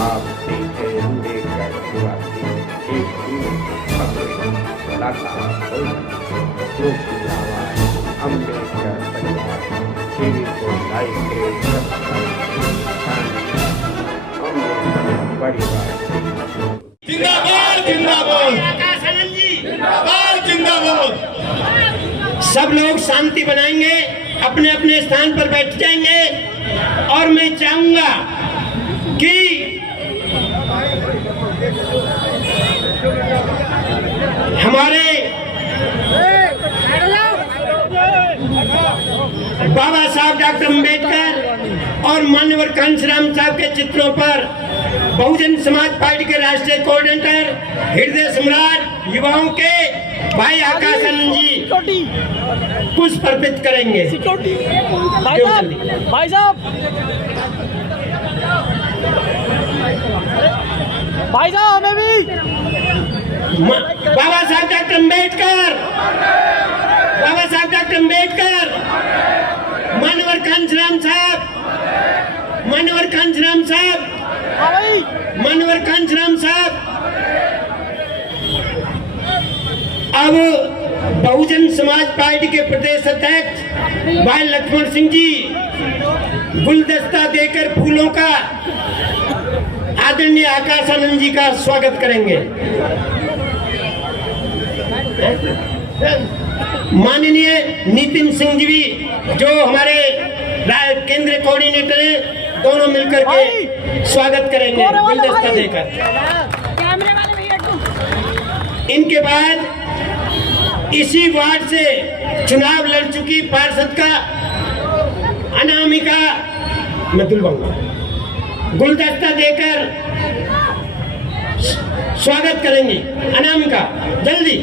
आप सीधे अम्बेडकर निवासी एक जो की आवाज अम्बेडकर परिवार टीवी को लाइव के परिवार जिंदाबाद जिंदाबाद जिंदाबाद जिंदाबाद। सब लोग शांति बनाएंगे, अपने अपने स्थान पर बैठ जाएंगे और मैं चाहूंगा कि हमारे बाबा साहब डॉक्टर अम्बेडकर और मान्यवर कांशीराम साहब के चित्रों पर बहुजन समाज पार्टी के राष्ट्रीय कोऑर्डिनेटर हृदय सम्राट युवाओं के भाई आकाश आनंद जी पुष्प अर्पित करेंगे। भाई साहब हमें भी बाबा साहब डॉक्टर अम्बेडकर, बाबा साहब डॉक्टर अम्बेडकर, मान्यवर कांशीराम साहब, मान्यवर कांशीराम साहब, मान्यवर कांशीराम साहब। अब बहुजन समाज पार्टी के प्रदेश अध्यक्ष भाई लक्ष्मण सिंह जी गुलदस्ता देकर फूलों का आदरणीय आकाश आनंद जी का स्वागत करेंगे। माननीय नितिन सिंह जी भी जो हमारे केंद्रीय कोऑर्डिनेटर हैं, दोनों मिलकर के स्वागत करेंगे गुलदस्ता देकर। इनके बाद इसी वार्ड से चुनाव लड़ चुकी पार्षद का अनामिका मैं दिलवाऊंगा गुलदस्ता देकर स्वागत करेंगी। अनामिका जल्दी।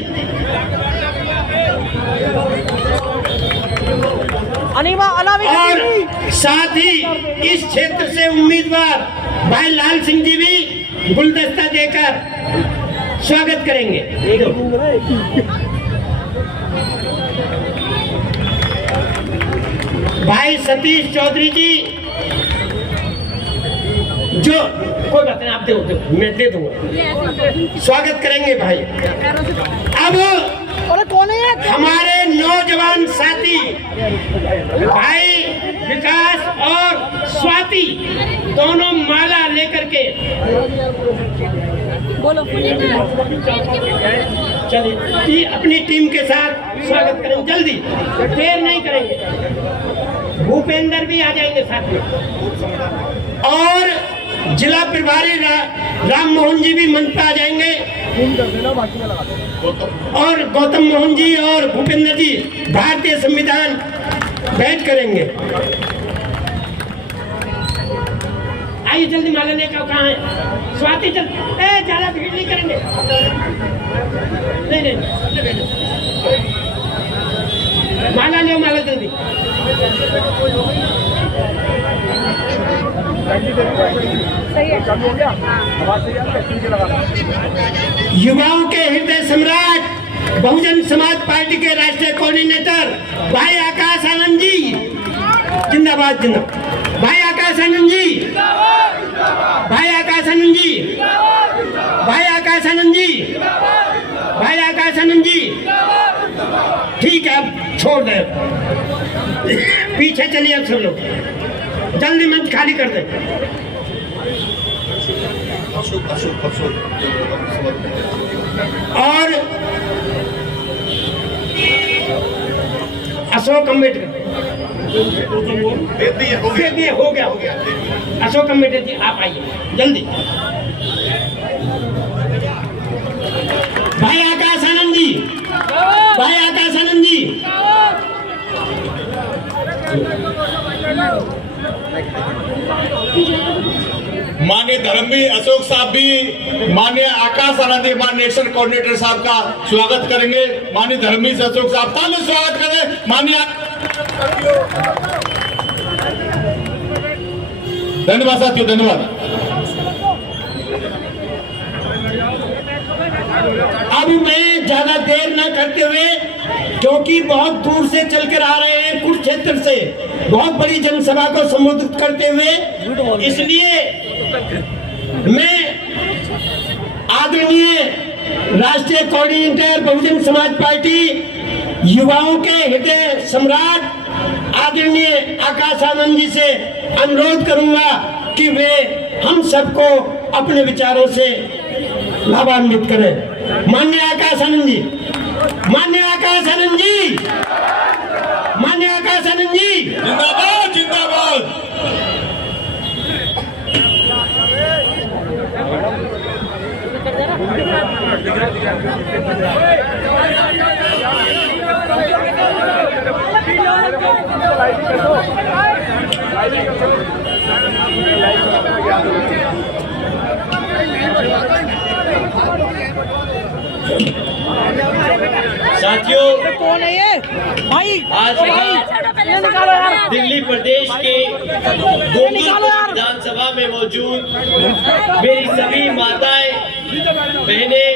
और साथ ही इस क्षेत्र से उम्मीदवार भाई लाल सिंह जी भी गुलदस्ता देकर स्वागत करेंगे। भाई सतीश चौधरी जी जो कोई बात नहीं, आप दो मैं दे दूंगा, स्वागत करेंगे भाई। अब हमारे नौजवान साथी भाई विकास और स्वाति दोनों माला लेकर के चलिए अपनी टीम के साथ स्वागत करें। जल्दी, देर नहीं करेंगे। भूपेंद्र भी आ जाएंगे साथ में और जिला प्रभारी राम मोहन जी भी मंच पर आ जाएंगे और गौतम मोहन जी और भूपेंद्र जी भारतीय संविधान भेंट करेंगे। आइए जल्दी माला लेकर। कहाँ है स्वाति? चल ज्यादा भीड़ नहीं करेंगे। नहीं माला लो, माला जल्दी। युवाओं के हृदय सम्राट बहुजन समाज पार्टी के राष्ट्रीय कोऑर्डिनेटर भाई आकाश आनंद जी जिंदाबाद जिंदाबाद। भाई आकाश आनंद जी, भाई आकाश आनंद जी, भाई आकाश आनंद जी, भाई आकाश आनंद जी। ठीक है, अब छोड़ दे, पीछे चलिए अब सब लोग, जल्दी मंच खाली कर दे। और अशोक अम्बेडकर हो गया। अशोक अम्बेडकर जी आप आइए जल्दी। भाई आकाश आनंद जी, भाई आकाश आनंद जी। माननीय धर्मवीर अशोक साहब भी माननीय आकाश आनंद माननीय नेशनल कोऑर्डिनेटर साहब का स्वागत करेंगे। माननीय धर्मवीर अशोक साहब ताली स्वागत करें। माननीय धन्यवाद साथियों, धन्यवाद। अब मैं ज्यादा देर न करते हुए, क्योंकि बहुत दूर से चलकर आ रहे हैं कुरुक्षेत्र से, बहुत बड़ी जनसभा को संबोधित करते हुए, इसलिए मैं आदरणीय राष्ट्रीय कोऑर्डिनेटर बहुजन समाज पार्टी युवाओं के हृदय सम्राट आदरणीय आकाश आनंद जी से अनुरोध करूंगा कि वे हम सबको अपने विचारों से लाभान्वित करें। माननीय आकाश आनंद जी, माननीय आकाश आनंद जी, माननीय आकाश आनंद जी, जिंदाबाद जिंदाबाद। साथियों, कौन है ये भाई? आज ये निकालो यार। दिल्ली प्रदेश के गोकुलपुर विधानसभा में मौजूद मेरी सभी माताएं, बहनें,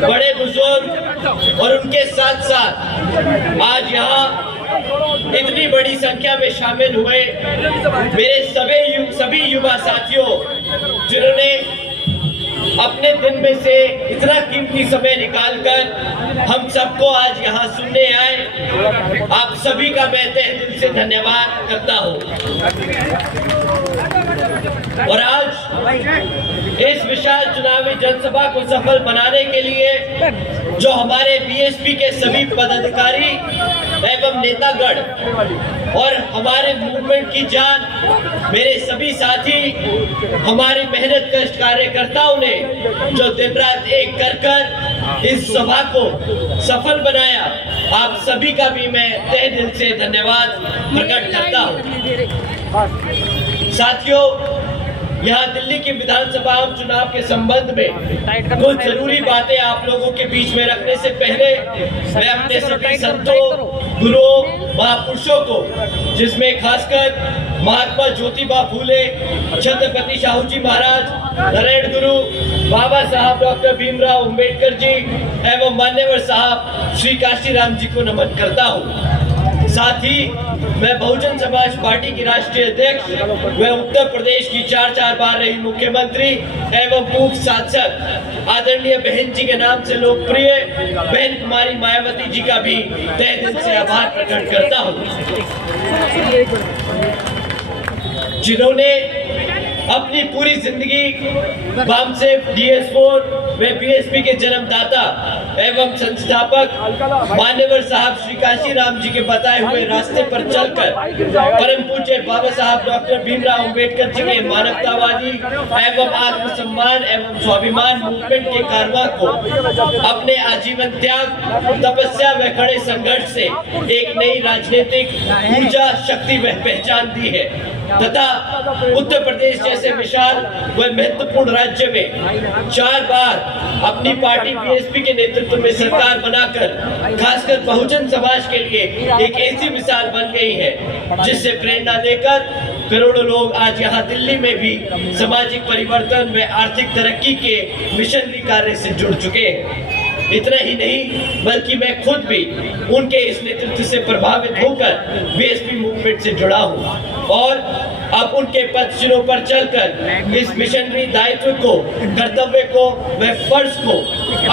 बड़े बुजुर्ग और उनके साथ साथ आज यहाँ इतनी बड़ी संख्या में शामिल हुए मेरे सभी युवा साथियों, जिन्होंने अपने दिन में से इतना कीमती समय निकालकर हम सबको आज यहाँ सुनने आए, आप सभी का मैं तहे दिल से धन्यवाद करता हूँ। और आज इस विशाल चुनावी जनसभा को सफल बनाने के लिए जो हमारे बीएसपी के सभी पदाधिकारी एवं नेतागण और हमारे मूवमेंट की जान मेरे सभी साथी, हमारे मेहनत कष्ट कार्यकर्ताओं ने जो दिन रात एक कर इस सभा को सफल बनाया, आप सभी का भी मैं तहे दिल से धन्यवाद प्रकट करता हूँ। साथियों, यहाँ दिल्ली की विधानसभा आम चुनाव के संबंध में कुछ जरूरी बातें आप लोगों के बीच में रखने से पहले मैं अपने सभी संतों, गुरुओं, महापुरुषों को, जिसमें खासकर महात्मा ज्योतिबा फूले, छत्रपति शाहू जी महाराज, नारायण गुरु, बाबा साहब डॉक्टर भीमराव अंबेडकर जी एवं मान्यवर साहब श्री काशीराम जी को नमन करता हूँ। साथ ही मैं बहुजन समाज पार्टी की राष्ट्रीय अध्यक्ष व उत्तर प्रदेश की 4 बार रही मुख्यमंत्री एवं मुख्य सांसद आदरणीय बहन जी के नाम से लोकप्रिय बहन कुमारी मायावती जी का भी तहे दिल से आभार प्रकट करता हूँ, जिन्होंने अपनी पूरी जिंदगी वामसेफ डीएस4 व बीएसपी के जन्मदाता एवं संस्थापक मान्यवर साहब श्री काशीराम जी के बताए हुए रास्ते पर चलकर परम पूज्य बाबा साहब डॉक्टर भीमराव अंबेडकर जी के मानवतावादी एवं आत्मसम्मान एवं स्वाभिमान मूवमेंट के कारवां को अपने आजीवन त्याग, तपस्या व कड़े संघर्ष से एक नई राजनीतिक ऊर्जा, शक्ति व पहचान दी है तथा उत्तर प्रदेश जैसे विशाल व महत्वपूर्ण राज्य में 4 बार अपनी पार्टी बीएसपी के नेतृत्व में सरकार बनाकर खासकर बहुजन समाज के लिए एक ऐसी मिसाल बन गई है जिससे प्रेरणा लेकर करोड़ों लोग आज यहाँ दिल्ली में भी सामाजिक परिवर्तन व आर्थिक तरक्की के मिशनरी कार्य से जुड़ चुके हैं। इतना ही नहीं बल्कि मैं खुद भी उनके इस नेतृत्व से प्रभावित होकर बीएसपी मूवमेंट से जुड़ा हूँ और अब उनके पथ चिन्हों पर चलकर इस मिशनरी दायित्व को, कर्तव्य को व फर्ज को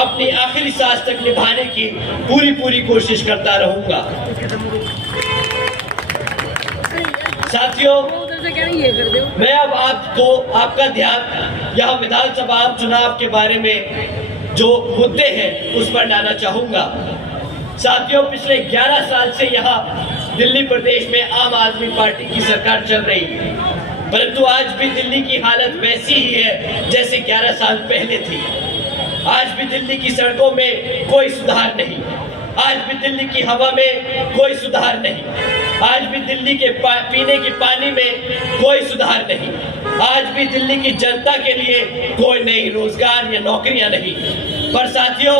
अपनी आखिरी सांस तक निभाने की पूरी कोशिश करता रहूंगा। साथियों, मैं अब आपका ध्यान यहाँ विधानसभा आम चुनाव के बारे में जो मुद्दे हैं उस पर लाना चाहूंगा। साथियों, पिछले 11 साल से यहाँ दिल्ली प्रदेश में आम आदमी पार्टी की सरकार चल रही है, परंतु आज भी दिल्ली की हालत वैसी ही है जैसे 11 साल पहले थी। आज भी दिल्ली की सड़कों में कोई सुधार नहीं, आज भी दिल्ली की हवा में कोई सुधार नहीं, आज भी दिल्ली के पीने के पानी में कोई सुधार नहीं, आज भी दिल्ली की जनता के लिए कोई नई रोजगार या नौकरियां नहीं। पर साथियों,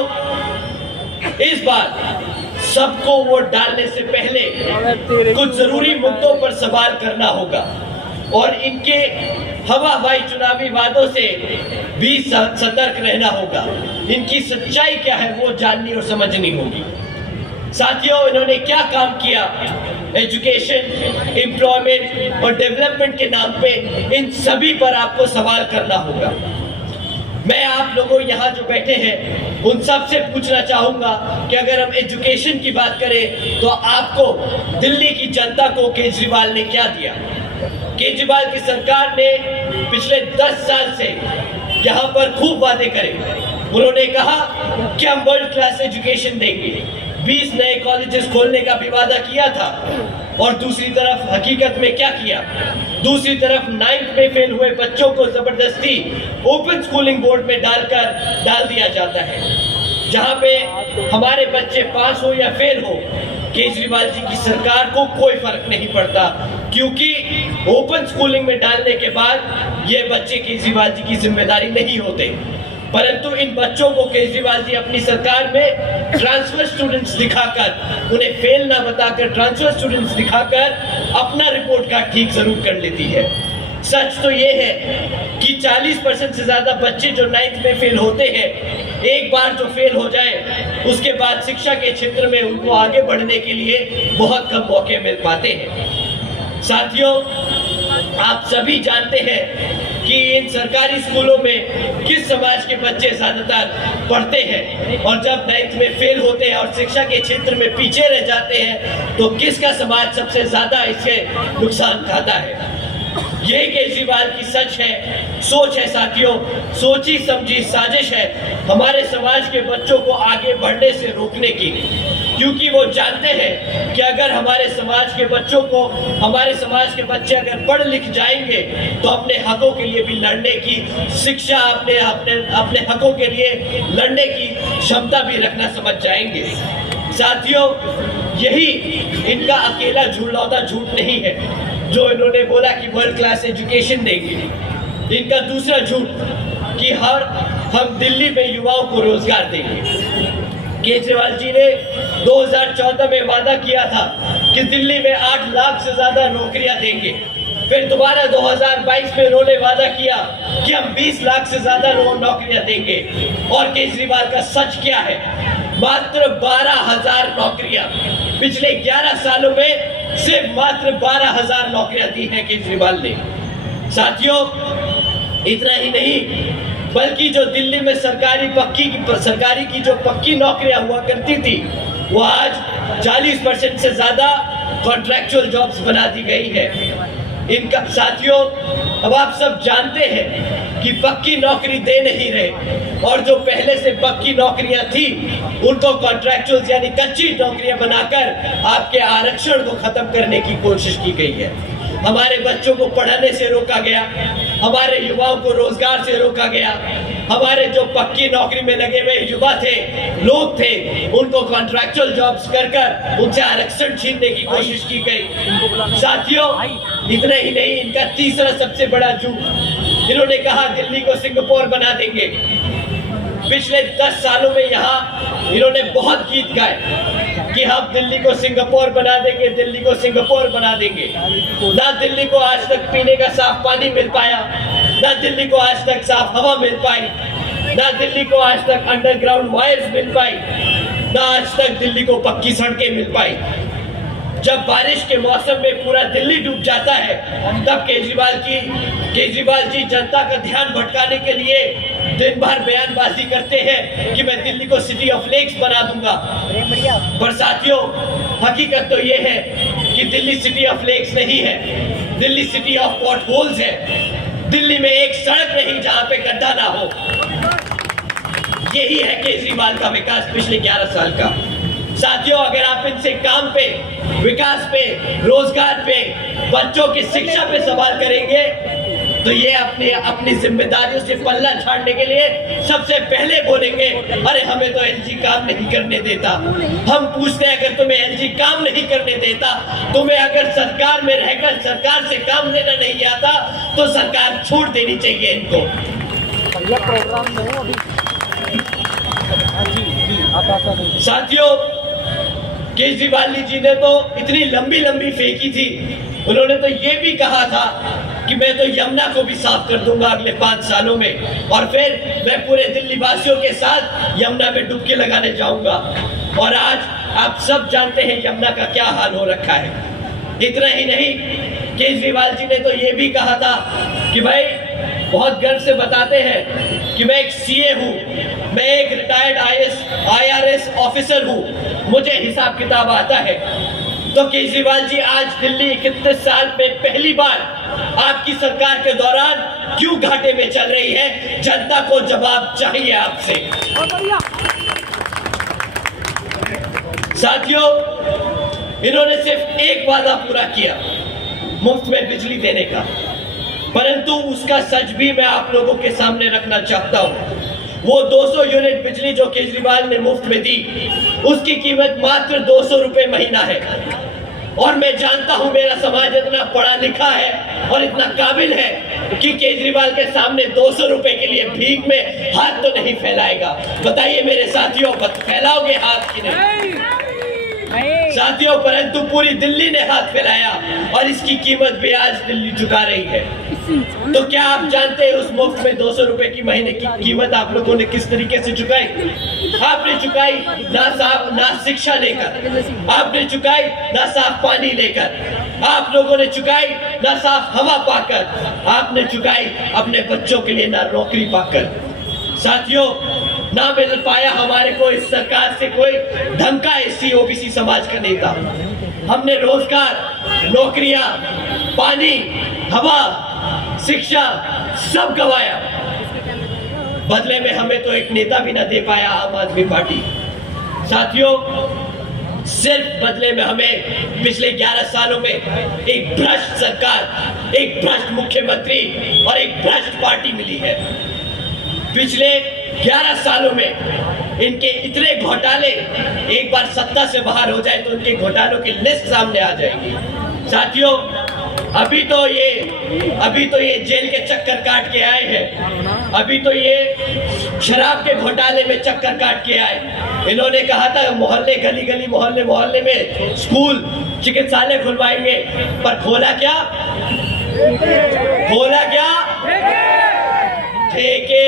इस बार सबको वोट डालने से पहले कुछ जरूरी मुद्दों पर सवाल करना होगा और इनके हवाई चुनावी वादों से भी सतर्क रहना होगा। इनकी सच्चाई क्या है वो जाननी और समझनी होगी। साथियों, इन्होंने क्या काम किया एजुकेशन, एम्प्लॉयमेंट और डेवलपमेंट के नाम पे इन सभी पर आपको सवाल करना होगा। मैं आप लोगों यहाँ जो बैठे हैं उन सब से पूछना चाहूंगा कि अगर हम एजुकेशन की बात करें तो आपको दिल्ली की जनता को केजरीवाल ने क्या दिया? केजरीवाल की सरकार ने पिछले 10 साल से यहाँ पर खूब वादे करे। उन्होंने कहा कि हम वर्ल्ड क्लास एजुकेशन देंगे, 20 नए कॉलेजेस खोलने का भी वादा किया था, और दूसरी तरफ हकीकत में क्या किया? दूसरी तरफ 9th में फेल हुए बच्चों को जबरदस्ती ओपन स्कूलिंग बोर्ड में डाल दिया जाता है, जहां पे हमारे बच्चे पास हो या फेल हो, केजरीवाल जी की सरकार को कोई फर्क नहीं पड़ता, क्योंकि ओपन स्कूलिंग में डालने के बाद ये बच्चे केजरीवाल जी की जिम्मेदारी नहीं होते। परंतु इन बच्चों को केजरीवाल जी अपनी सरकार में ट्रांसफर स्टूडेंट्स दिखाकर, उन्हें फेल ना बताकर ट्रांसफर स्टूडेंट्स दिखाकर अपना रिपोर्ट कार्ड ठीक जरूर कर लेती है। सच तो ये है कि 40% से ज्यादा बच्चे जो 9th में फेल होते हैं, एक बार जो फेल हो जाए उसके बाद शिक्षा के क्षेत्र में उनको आगे बढ़ने के लिए बहुत कम मौके मिल पाते हैं। साथियों, आप सभी जानते हैं कि इन सरकारी स्कूलों में किस समाज के बच्चे ज्यादातर पढ़ते हैं, और जब 9th में फेल होते हैं और शिक्षा के क्षेत्र में पीछे रह जाते हैं तो किसका समाज सबसे ज्यादा इससे नुकसान खाता है? ये केजरीवाल की सच है, सोच है साथियों, सोची समझी साजिश है हमारे समाज के बच्चों को आगे बढ़ने से रोकने की, क्योंकि वो जानते हैं कि अगर हमारे समाज के बच्चों को, हमारे समाज के बच्चे अगर पढ़ लिख जाएंगे तो अपने हकों के लिए भी लड़ने की शिक्षा, अपने हकों के लिए लड़ने की क्षमता भी रखना समझ जाएंगे। साथियों, यही इनका अकेला झूठलौता झूठ नहीं है जो इन्होंने बोला कि वर्ल्ड क्लास एजुकेशन देंगे। इनका दूसरा झूठ कि हम दिल्ली में युवाओं को रोजगार देंगे। केजरीवाल जी ने 2014 में वादा किया था कि दिल्ली में 8 लाख से ज्यादा नौकरियां देंगे। फिर दोबारा 2022 में उन्होंने वादा किया कि हम 20 लाख से ज्यादा नौकरियां देंगे। और केजरीवाल का सच क्या है? मात्र 12,000 नौकरियां। पिछले 11 सालों में सिर्फ मात्र 12,000 नौकरियां दी हैं केजरीवाल ने। साथियों, इतना ही नहीं, बल्कि जो दिल्ली में सरकारी की जो पक्की नौकरियां हुआ करती थी, वो आज 40% से ज्यादा कॉन्ट्रैक्चुअल जॉब्स बना दी गई है। इनका साथियों, अब आप सब जानते हैं कि पक्की नौकरी दे नहीं रहे, और जो पहले से पक्की नौकरियां थी उनको कॉन्ट्रैक्चुअल यानी कच्ची नौकरियां बनाकर आपके आरक्षण को खत्म करने की कोशिश की गई है। हमारे बच्चों को पढ़ाने से रोका गया, हमारे युवाओं को रोजगार से रोका गया, हमारे जो पक्की नौकरी में लगे हुए युवा थे, लोग थे, उनको कॉन्ट्रैक्चुअल जॉब्स कर उनसे आरक्षण छीनने की कोशिश की गई। साथियों, इतना ही नहीं, इनका तीसरा सबसे बड़ा झूठ, इन्होंने कहा दिल्ली को सिंगापुर बना देंगे। पिछले 10 सालों में यहाँ इन्होंने बहुत गीत गाए कि हम दिल्ली को सिंगापुर बना देंगे, दिल्ली को सिंगापुर बना देंगे। ना दिल्ली को आज तक पीने का साफ पानी मिल पाया, ना दिल्ली को आज तक साफ हवा मिल पाई, ना दिल्ली को आज तक अंडरग्राउंड वायर्स मिल पाई, ना आज तक दिल्ली को पक्की सड़कें मिल पाई। जब बारिश के मौसम में पूरा दिल्ली डूब जाता है, तब केजरीवाल जी जनता का ध्यान भटकाने के लिए दिन भर बयानबाजी करते हैं कि मैं दिल्ली को सिटी ऑफ लेक्स बना दूंगा। पर साथियों, हकीकत तो ये है कि दिल्ली सिटी ऑफ लेक्स नहीं है, Delhi city of pot holes है। दिल्ली में एक सड़क नहीं जहां पे गड्ढा ना हो। यही है केजरीवाल का विकास पिछले 11 साल का। साथियों, अगर आप इनसे काम पे, विकास पे, रोजगार पे, बच्चों की शिक्षा पे सवाल करेंगे तो ये अपनी जिम्मेदारियों से पल्ला झाड़ने के लिए सबसे पहले बोलेंगे, अरे हमें तो एलजी काम नहीं करने देता। हम पूछते हैं, अगर तुम्हें एलजी काम नहीं करने देता, तुम्हें अगर सरकार में रहकर सरकार से काम लेना नहीं आता, तो सरकार छोड़ देनी चाहिए इनको। साथियों, केजरीवाल जी ने तो इतनी लंबी फेंकी थी, उन्होंने तो ये भी कहा था कि मैं तो यमुना को भी साफ कर दूंगा अगले 5 सालों में, और फिर मैं पूरे दिल्ली वासियों के साथ यमुना में डुबकी लगाने जाऊंगा। और आज आप सब जानते हैं यमुना का क्या हाल हो रखा है। इतना ही नहीं, केजरीवाल जी ने तो ये भी कहा था कि भाई बहुत गर्व से बताते हैं कि मैं एक सीए हूँ, मैं एक रिटायर्ड IRS ऑफिसर हूँ, मुझे हिसाब किताब आता है। तो केजरीवाल जी आज दिल्ली 31 साल में पहली बार आपकी सरकार के दौरान क्यों घाटे में चल रही है? जनता को जवाब चाहिए आपसे। साथियों, इन्होंने सिर्फ एक वादा पूरा किया, मुफ्त में बिजली देने का, परंतु उसका सच भी मैं आप लोगों के सामने रखना चाहता हूं। वो 200 यूनिट बिजली जो केजरीवाल ने मुफ्त में दी, उसकी कीमत मात्र 200 रुपए महीना है। और मैं जानता हूं मेरा समाज इतना पढ़ा लिखा है और इतना काबिल है कि केजरीवाल के सामने 200 रुपए के लिए भीख में हाथ तो नहीं फैलाएगा। बताइए मेरे साथियों, फैलाओगे हाथ की नहीं? साथियों, परंतु पूरी दिल्ली ने हाथ फैलाया और इसकी कीमत भी आज दिल्ली चुका रही है। तो क्या आप जानते हैं उस मुफ्त में 200 रुपए की महीने की कीमत आप लोगों ने किस तरीके से चुकाई? आपने चुकाई ना शिक्षा लेकर, आपने चुकाई ना साफ पानी लेकर, आप लोगों ने चुकाई ना साफ हवा पाकर, आपने चुकाई अपने बच्चों के लिए ना नौकरी पाकर। साथियों, ना मिल पाया हमारे को इस सरकार से कोई ढंग का SC OBC समाज का नेता। हमने रोजगार, नौकरियां, पानी, हवा, शिक्षा सब गवाया, बदले में हमें तो एक नेता भी ना दे पाया आम आदमी पार्टी। साथियों, सिर्फ बदले में हमें पिछले 11 सालों में एक भ्रष्ट सरकार, एक भ्रष्ट मुख्यमंत्री और एक भ्रष्ट पार्टी मिली है। पिछले 11 सालों में इनके इतने घोटाले, एक बार सत्ता से बाहर हो जाए तो इनके घोटालों की लिस्ट सामने आ जाएगी। साथियों, अभी तो ये जेल के चक्कर काट के आए हैं, अभी तो ये शराब के घोटाले में चक्कर काट के आए। इन्होंने कहा था मोहल्ले, गली गली, मोहल्ले मोहल्ले में स्कूल, चिकित्सालय खुलवाएंगे, पर खोला क्या? ठेके।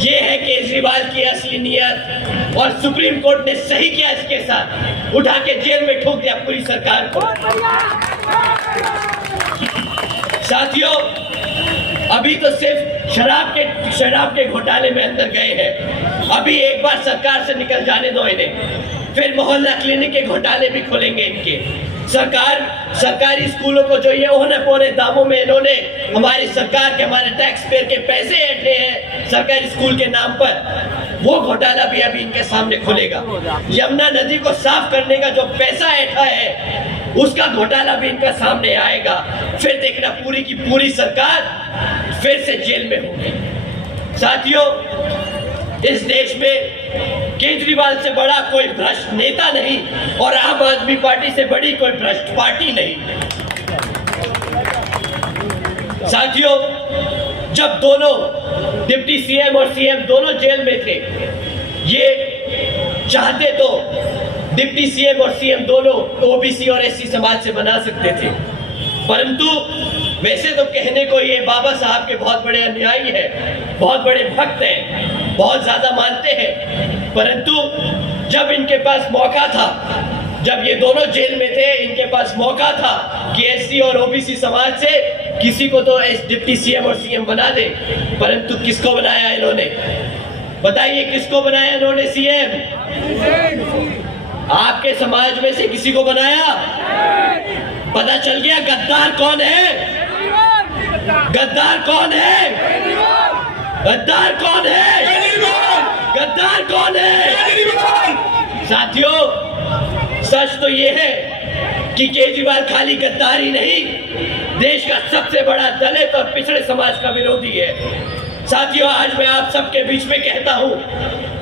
ये है केजरीवाल की असली नियत, और सुप्रीम कोर्ट ने सही किया इसके साथ, उठा के जेल में ठोक दिया पूरी सरकार को। साथियों, अभी तो सिर्फ शराब के घोटाले में अंदर गए हैं, अभी एक बार सरकार से निकल जाने दो इन्हें, फिर मोहल्ला क्लिनिक के घोटाले भी खुलेंगे इनके। सरकारी स्कूलों को जो ये औने पौने दामों में इन्होंने हमारी सरकार के, हमारे टैक्स पेयर के पैसे ऐंठे हैं सरकारी स्कूल के नाम पर, वो घोटाला भी अभी इनके सामने खुलेगा। यमुना नदी को साफ करने का जो पैसा ऐंठा है, उसका घोटाला भी इनका सामने आएगा। फिर देखना पूरी की पूरी सरकार फिर से जेल में होगी। साथियों, इस देश में केजरीवाल से बड़ा कोई भ्रष्ट नेता नहीं और आम आदमी पार्टी से बड़ी कोई भ्रष्ट पार्टी नहीं। साथियों, जब दोनों डिप्टी CM और CM दोनों जेल में थे, ये चाहते तो डिप्टी CM और CM दोनों OBC और SC समाज से बना सकते थे, परंतु वैसे तो कहने को ये बाबा साहब के बहुत बड़े अनुयायी हैं, बहुत बड़े भक्त हैं, बहुत ज्यादा मानते हैं, परंतु जब इनके पास मौका था, जब ये दोनों जेल में थे, इनके पास मौका था कि SC और OBC समाज से किसी को तो डिप्टी CM और CM बना दे, परंतु किसको बनाया इन्होंने? बताइए किसको बनाया इन्होंने CM? आपके समाज में से किसी को बनाया? पता चल गया गद्दार कौन है? गद्दार कौन है? गद्दार कौन है? गद्दार कौन है? साथियों, सच तो ये है कि केजरीवाल खाली गद्दार ही नहीं, देश का सबसे बड़ा दलित और पिछड़े समाज का विरोधी है। साथियों, आज मैं आप सबके बीच में कहता हूं,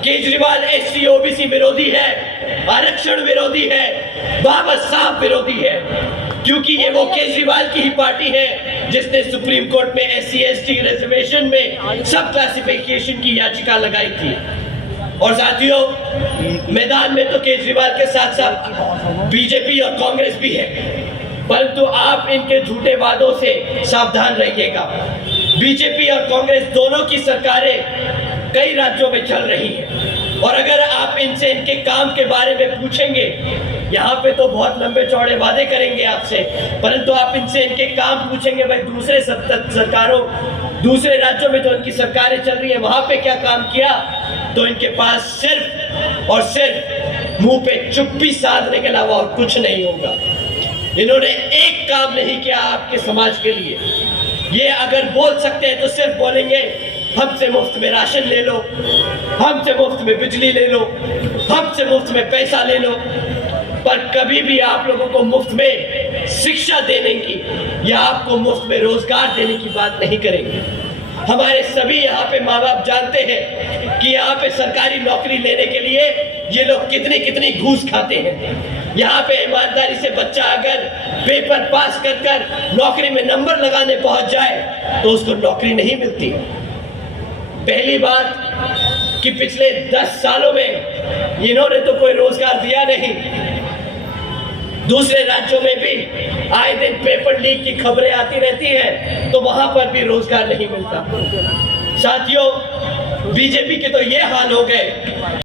केजरीवाल SC OBC विरोधी है, आरक्षण विरोधी है, बाबा साहब विरोधी है, क्योंकि ये वो केजरीवाल की ही पार्टी है जिसने सुप्रीम कोर्ट में SC ST रिजर्वेशन में सब क्लासिफिकेशन की याचिका लगाई थी। और साथियों, मैदान में तो केजरीवाल के साथ साथ बीजेपी और कांग्रेस भी है, परंतु आप इनके झूठे वादों से सावधान रहिएगा। बीजेपी और कांग्रेस दोनों की सरकारें कई राज्यों में चल रही हैं, और अगर आप इनसे इनके काम के बारे में पूछेंगे यहाँ पे तो बहुत लंबे चौड़े वादे करेंगे आपसे, परंतु आप इनसे इनके काम पूछेंगे, भाई दूसरे सरकारों, दूसरे राज्यों में तो इनकी सरकारें चल रही है, वहां पे क्या काम किया, तो इनके पास सिर्फ और सिर्फ मुंह पे चुप्पी साधने के अलावा और कुछ नहीं होगा। इन्होंने एक काम नहीं किया आपके समाज के लिए। ये अगर बोल सकते हैं तो सिर्फ बोलेंगे हमसे मुफ्त में राशन ले लो, हमसे मुफ्त में बिजली ले लो, हमसे मुफ्त में पैसा ले लो, पर कभी भी आप लोगों को मुफ्त में शिक्षा देने की या आपको मुफ्त में रोजगार देने की बात नहीं करेंगे। हमारे सभी यहाँ पे माँ बाप जानते हैं कि यहाँ पे सरकारी नौकरी लेने के लिए ये लोग कितनी कितनी घूस खाते हैं। यहाँ पे ईमानदारी से बच्चा अगर पेपर पास कर नौकरी में नंबर लगाने पहुंच जाए तो उसको नौकरी नहीं मिलती। पहली बात कि पिछले 10 सालों में इन्होंने तो कोई रोजगार दिया नहीं। दूसरे राज्यों में भी आए दिन पेपर लीक की खबरें आती रहती हैं, तो वहां पर भी रोजगार नहीं मिलता। साथियों, बीजेपी के तो ये हाल हो गए